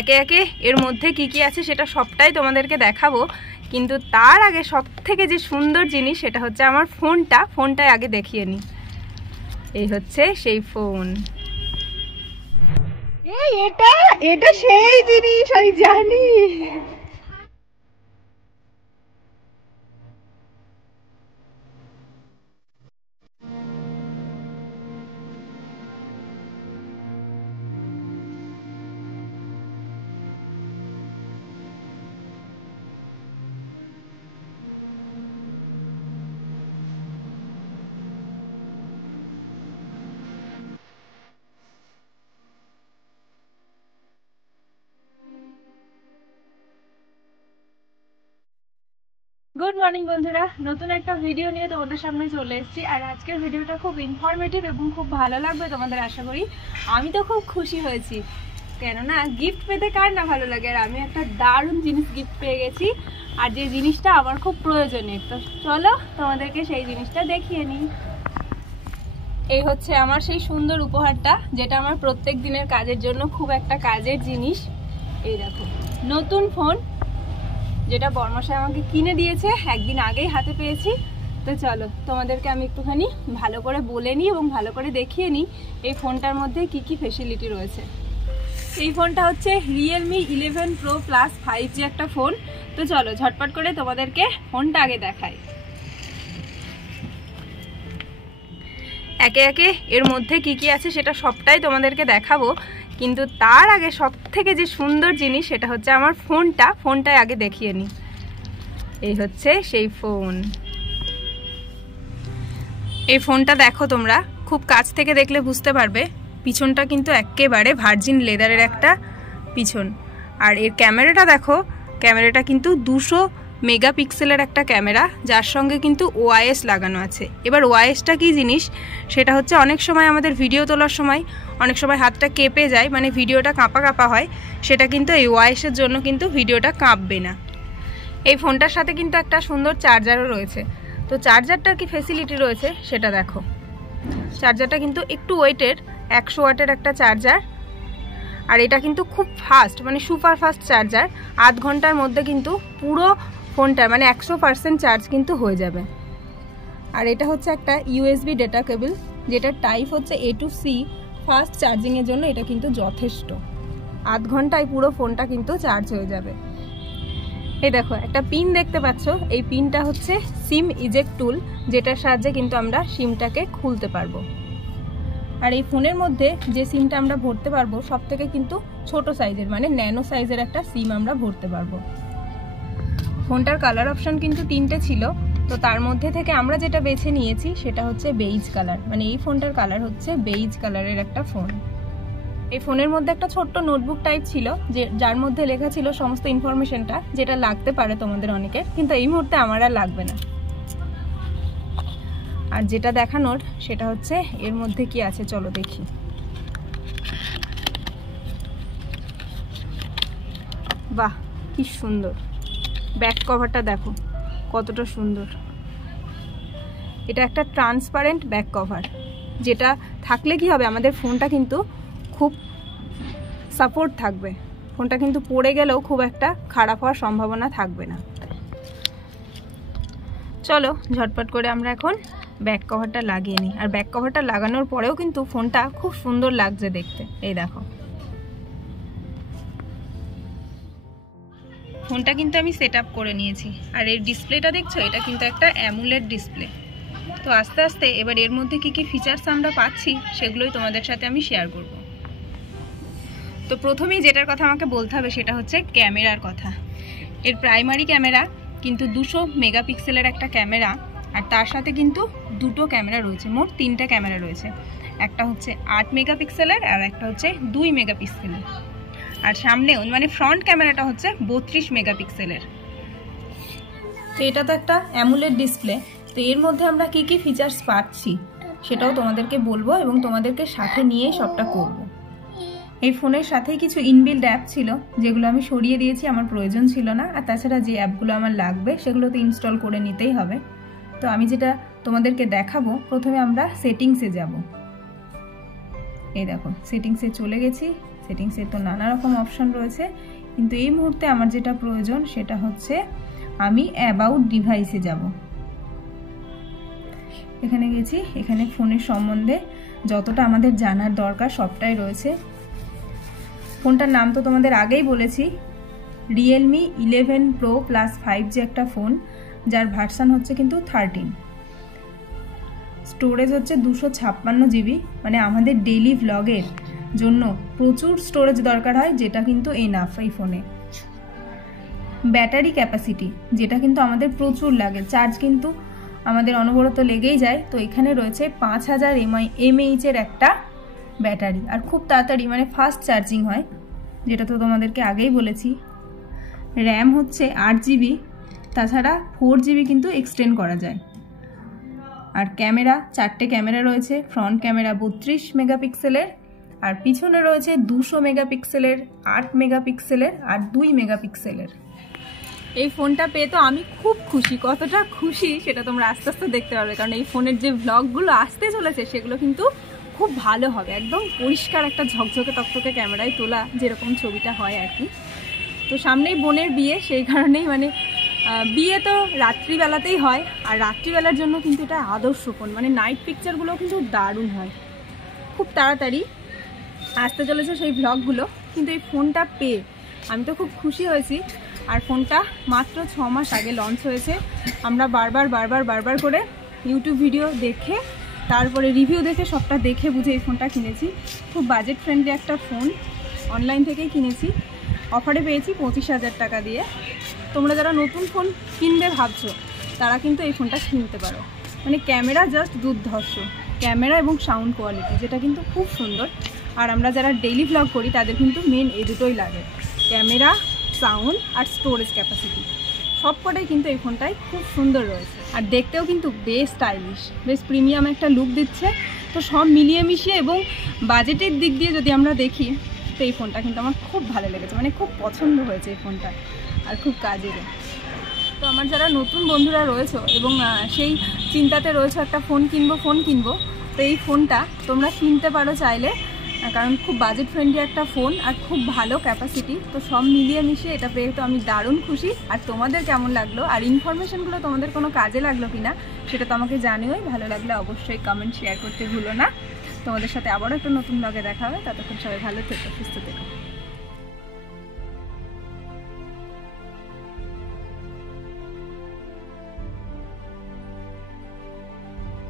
একে একে এর মধ্যে কি কি আছে সেটা সবটাই তোমাদেরকে দেখাবো, কিন্তু তার আগে সব থেকে যে সুন্দর জিনিস সেটা হচ্ছে আমার ফোনটাই আগে দেখিয়ে নিই। এই হচ্ছে সেই ফোন। এটা সেই জিনিস আমি জানি। গুড মর্নিং বন্ধুরা, নতুন একটা ভিডিও নিয়ে তোমাদের সামনে চলে এসেছি। আর আজকের ভিডিওটা খুব ইনফরমেটিভ এবং খুব ভালো লাগবে তোমাদের আশা করি। আমি তো খুব খুশি হয়েছি, কেননা গিফট পেতে কার না ভালো লাগে। আর আমি একটা দারুণ জিনিস গিফট পেয়ে গেছি, আর যে জিনিসটা আমার খুব প্রয়োজনীয়। তো চলো তোমাদেরকে সেই জিনিসটা দেখিয়ে নিই। এই হচ্ছে আমার সেই সুন্দর উপহারটা, যেটা আমার প্রত্যেক দিনের কাজের জন্য খুব একটা কাজের জিনিস। এই দেখো, নতুন ফোন, যেটা বর্মশাই আমাকে কিনে দিয়েছে, একদিন আগেই হাতে পেয়েছি। তো চলো তোমাদেরকে আমি একটুখানি ভালো করে বলে নিই এবং ভালো করে দেখিয়ে নিই এই ফোনটার মধ্যে কি কি ফেসিলিটি রয়েছে। এই ফোনটা হচ্ছে Realme 11 Pro Plus 5G একটা ফোন। তো চলো ঝটপট করে তোমাদেরকে ফোনটা আগে দেখাই। একে একে এর মধ্যে কি কি আছে সেটা সবটাই তোমাদেরকে দেখাবো, কিন্তু তার আগে সব থেকে যে সুন্দর জিনিস সেটা হচ্ছে আমার ফোনটাই আগে দেখিয়ে নিই। এই হচ্ছে সেই ফোন। এই ফোনটা দেখো, তোমরা খুব কাছ থেকে দেখলে বুঝতে পারবে পিছনটা কিন্তু একেবারে ভার্জিন লেদারের একটা পিছন। আর এর ক্যামেরাটা দেখো, ক্যামেরাটা কিন্তু 200 মেগাপিক্সেলের একটা ক্যামেরা, যার সঙ্গে কিন্তু ওআইএস লাগানো আছে। এবার ওআইএসটা কি জিনিস সেটা হচ্ছে, অনেক সময় আমাদের ভিডিও তোলার সময় অনেক সময় হাতটা কেঁপে যায়, মানে ভিডিওটা কাঁপা হয়, সেটা কিন্তু এই ওআইএসের জন্য কিন্তু ভিডিওটা কাঁপবে না। এই ফোনটার সাথে কিন্তু একটা সুন্দর চার্জারও রয়েছে। তো চার্জারটার কি ফেসিলিটি রয়েছে সেটা দেখো। চার্জারটা কিন্তু একটু ওয়েটের, 100 ওয়াটের একটা চার্জার। আর এটা কিন্তু খুব ফাস্ট, মানে সুপার ফাস্ট চার্জার। আধ ঘন্টার মধ্যে কিন্তু পুরো ফোনটা মানে 100% চার্জ কিন্তু হয়ে যাবে। আর এটা হচ্ছে একটা USB ডেটা কেবল, যেটার টাইপ হচ্ছে A to C। ফাস্ট চার্জিংয়ের জন্য এটা কিন্তু যথেষ্ট। আধ ঘন্টায় পুরো ফোনটা কিন্তু চার্জ হয়ে যাবে। এই দেখো, একটা পিন দেখতে পাচ্ছ, এই পিনটা হচ্ছে সিম ইজেক্ট টুল, যেটার সাহায্যে কিন্তু আমরা সিমটাকে খুলতে পারবো। আর এই ফোনের মধ্যে যে সিমটা আমরা ভরতে পারবো সব থেকে কিন্তু ছোট সাইজের, মানে ন্যানো সাইজের একটা সিম আমরা ভরতে পারবো। ফোনটার কালার অপশন কিন্তু 3টে ছিল, তো তার মধ্যে থেকে আমরা যেটা বেছে নিয়েছি সেটা হচ্ছে বেইজ কালার। মানে এই ফোনটার কালার হচ্ছে বেইজ কালারের একটা ফোন। এই ফোনের মধ্যে একটা ছোট্ট নোটবুক টাইপ ছিল, যার মধ্যে লেখা ছিল সমস্ত ইনফরমেশনটা, যেটা লাগতে পারে তোমাদের অনেকের, কিন্তু এই মুহূর্তে আমার আর লাগবে না। আর যেটা দেখানোর সেটা হচ্ছে এর মধ্যে কি আছে, চলো দেখি। বাহ, কি সুন্দর ব্যাক কভারটা দেখো, কতটা সুন্দর। এটা একটা ট্রান্সপারেন্ট ব্যাক কভার, যেটা থাকলে কি হবে, আমাদের ফোনটা কিন্তু খুব সাপোর্ট থাকবে। ফোনটা কিন্তু পড়ে গেলেও খুব একটা খারাপ হওয়ার সম্ভাবনা থাকবে না। চলো ঝটপট করে আমরা এখন ব্যাক কভারটা লাগিয়ে নিই। আর ব্যাক কভারটা লাগানোর পরেও কিন্তু ফোনটা খুব সুন্দর লাগছে দেখতে। এই দেখো, ফোনটা কিন্তু আমি সেট আপ করে নিয়েছি। আর এর ডিসপ্লেটা দেখছো, এটা কিন্তু একটা অ্যামুলেট ডিসপ্লে। তো আস্তে আস্তে এবার এর মধ্যে কি কি ফিচার্স আমরা পাচ্ছি সেগুলোই তোমাদের সাথে আমি শেয়ার করব। তো প্রথমেই যেটার কথা আমাকে বলতে হবে সেটা হচ্ছে ক্যামেরার কথা। এর প্রাইমারি ক্যামেরা কিন্তু 200 মেগাপিক্সেলের একটা ক্যামেরা, আর তার সাথে কিন্তু দুটো ক্যামেরা রয়েছে, মোট 3টে ক্যামেরা রয়েছে। একটা হচ্ছে 8 মেগাপিক্সেলের আর একটা হচ্ছে 2 মেগাপিক্সেলের। আর সামনেও মানে ফ্রন্ট ক্যামেরাটা হচ্ছে 32 মেগাপিক্সেলের। তো এটা তো একটা অ্যামুলেট ডিসপ্লে। তো এর মধ্যে আমরা কি কি ফিচার্স পাচ্ছি সেটাও তোমাদেরকে বলবো এবং তোমাদেরকে সাথে নিয়ে সবটা করব। এই ফোনের সাথেই কিছু ইনবিল্ড অ্যাপ ছিল, যেগুলো আমি সরিয়ে দিয়েছি, আমার প্রয়োজন ছিল না। আর তাছাড়া যে অ্যাপগুলো আমার লাগবে সেগুলো তো ইনস্টল করে নিতেই হবে। তো আমি যেটা তোমাদেরকে দেখাবো, প্রথমে আমরা সেটিংসে যাব। এই দেখো, সেটিংসে চলে গেছি। সেটিংসের তো নানা রকম অপশন রয়েছে, কিন্তু এই মুহূর্তে আমার যেটা প্রয়োজন সেটা হচ্ছে আমি অ্যাবাউট ডিভাইসে যাব। এখানে গেছি, এখানে ফোনের সম্বন্ধে যতটা আমাদের জানার দরকার সবটাই রয়েছে। ফোনটার নাম তো তোমাদের আগেই বলেছি, রিয়েলমি 11 Pro Plus 5G একটা ফোন, যার ভার্সান হচ্ছে কিন্তু 13। স্টোরেজ হচ্ছে 256 GB, মানে আমাদের ডেইলি ভ্লগের জন্য প্রচুর স্টোরেজ দরকার হয়, যেটা কিন্তু এনাফ এই ফোনে। ব্যাটারি ক্যাপাসিটি যেটা কিন্তু আমাদের প্রচুর লাগে, চার্জ কিন্তু আমাদের অনবরত লেগেই যায়, তো এখানে রয়েছে 5000 mAh এর একটা ব্যাটারি, আর খুব তাড়াতাড়ি মানে ফাস্ট চার্জিং হয়, যেটা তো তোমাদেরকে আগেই বলেছি। র্যাম হচ্ছে 8 GB, তাছাড়া 4 GB কিন্তু এক্সটেন্ড করা যায়। আর ক্যামেরা, 4টে ক্যামেরা রয়েছে, ফ্রন্ট ক্যামেরা 32 মেগাপিক্সেলের, আর পিছনে রয়েছে 200 মেগাপিক্সেলের, 8 মেগাপিক্সেলের আর 2 মেগাপিক্সেলের। এই ফোনটা পেয়ে তো আমি খুব খুশি, কতটা খুশি সেটা তোমরা আস্তে আস্তে দেখতে পারবে, কারণ এই ফোনের যে ভ্লগগুলো আসতে চলেছে সেগুলো কিন্তু খুব ভালো হবে, একদম পরিষ্কার একটা ঝকঝকে তকতকে ক্যামেরায় তোলা যেরকম ছবিটা হয় আর কি। তো সামনেই বোনের বিয়ে, সেই কারণেই মানে বিয়ে তো রাত্রিবেলাতেই হয়, আর রাত্রিবেলার জন্য কিন্তু এটা আদর্শ ফোন, মানে নাইট পিকচারগুলো কিন্তু দারুণ হয়। খুব তাড়াতাড়ি আসতে চলেছে সেই ভ্লগগুলো, কিন্তু এই ফোনটা পেয়ে আমি তো খুব খুশি হয়েছি। আর ফোনটা মাত্র 6 মাস আগে লঞ্চ হয়েছে, আমরা বারবার করে ইউটিউব ভিডিও দেখে তারপরে রিভিউ দেখে সবটা দেখে বুঝে এই ফোনটা কিনেছি। খুব বাজেট ফ্রেন্ডলি একটা ফোন, অনলাইন থেকেই কিনেছি, অফারে পেয়েছি 25,000 টাকা দিয়ে। তোমরা যারা নতুন ফোন কিনবে ভাবছো তারা কিন্তু এই ফোনটা কিনতে পারো, মানে ক্যামেরা জাস্ট দুর্ধর্ষ, ক্যামেরা এবং সাউন্ড কোয়ালিটি যেটা কিন্তু খুব সুন্দর। আর আমরা যারা ডেইলি ভ্লগ করি তাদের কিন্তু মেন এই দুটোই লাগে, ক্যামেরা, সাউন্ড আর স্টোরেজ ক্যাপাসিটি, সবকটাই কিন্তু এই ফোনটাই খুব সুন্দর রয়েছে। আর দেখতেও কিন্তু বেশ স্টাইলিশ, বেশ প্রিমিয়াম একটা লুক দিচ্ছে। তো সব মিলিয়ে মিশিয়ে এবং বাজেটের দিক দিয়ে যদি আমরা দেখি তো এই ফোনটা কিন্তু আমার খুব ভালো লেগেছে, মানে খুব পছন্দ হয়েছে এই ফোনটা, আর খুব কাজেরও। তো আমার যারা নতুন বন্ধুরা রয়েছে এবং সেই চিন্তাতে রয়েছে একটা ফোন কিনবো, তো এই ফোনটা তোমরা কিনতে পারো চাইলে, কারণ খুব বাজেট ফ্রেন্ডলি একটা ফোন আর খুব ভালো ক্যাপাসিটি। তো সব মিলিয়ে মিশিয়ে এটা পেয়ে তো আমি দারুণ খুশি। আর তোমাদের কেমন লাগলো আর ইনফরমেশনগুলো তোমাদের কোনো কাজে লাগলো কিনা সেটা তো আমাকে জানিওই। ভালো লাগলে অবশ্যই কমেন্ট শেয়ার করতে ভুলো না। তোমাদের সাথে আবারও একটা নতুন ব্লগে দেখা হবে, ততক্ষণ সবাই ভালো থেকো, সুস্থ থেকো।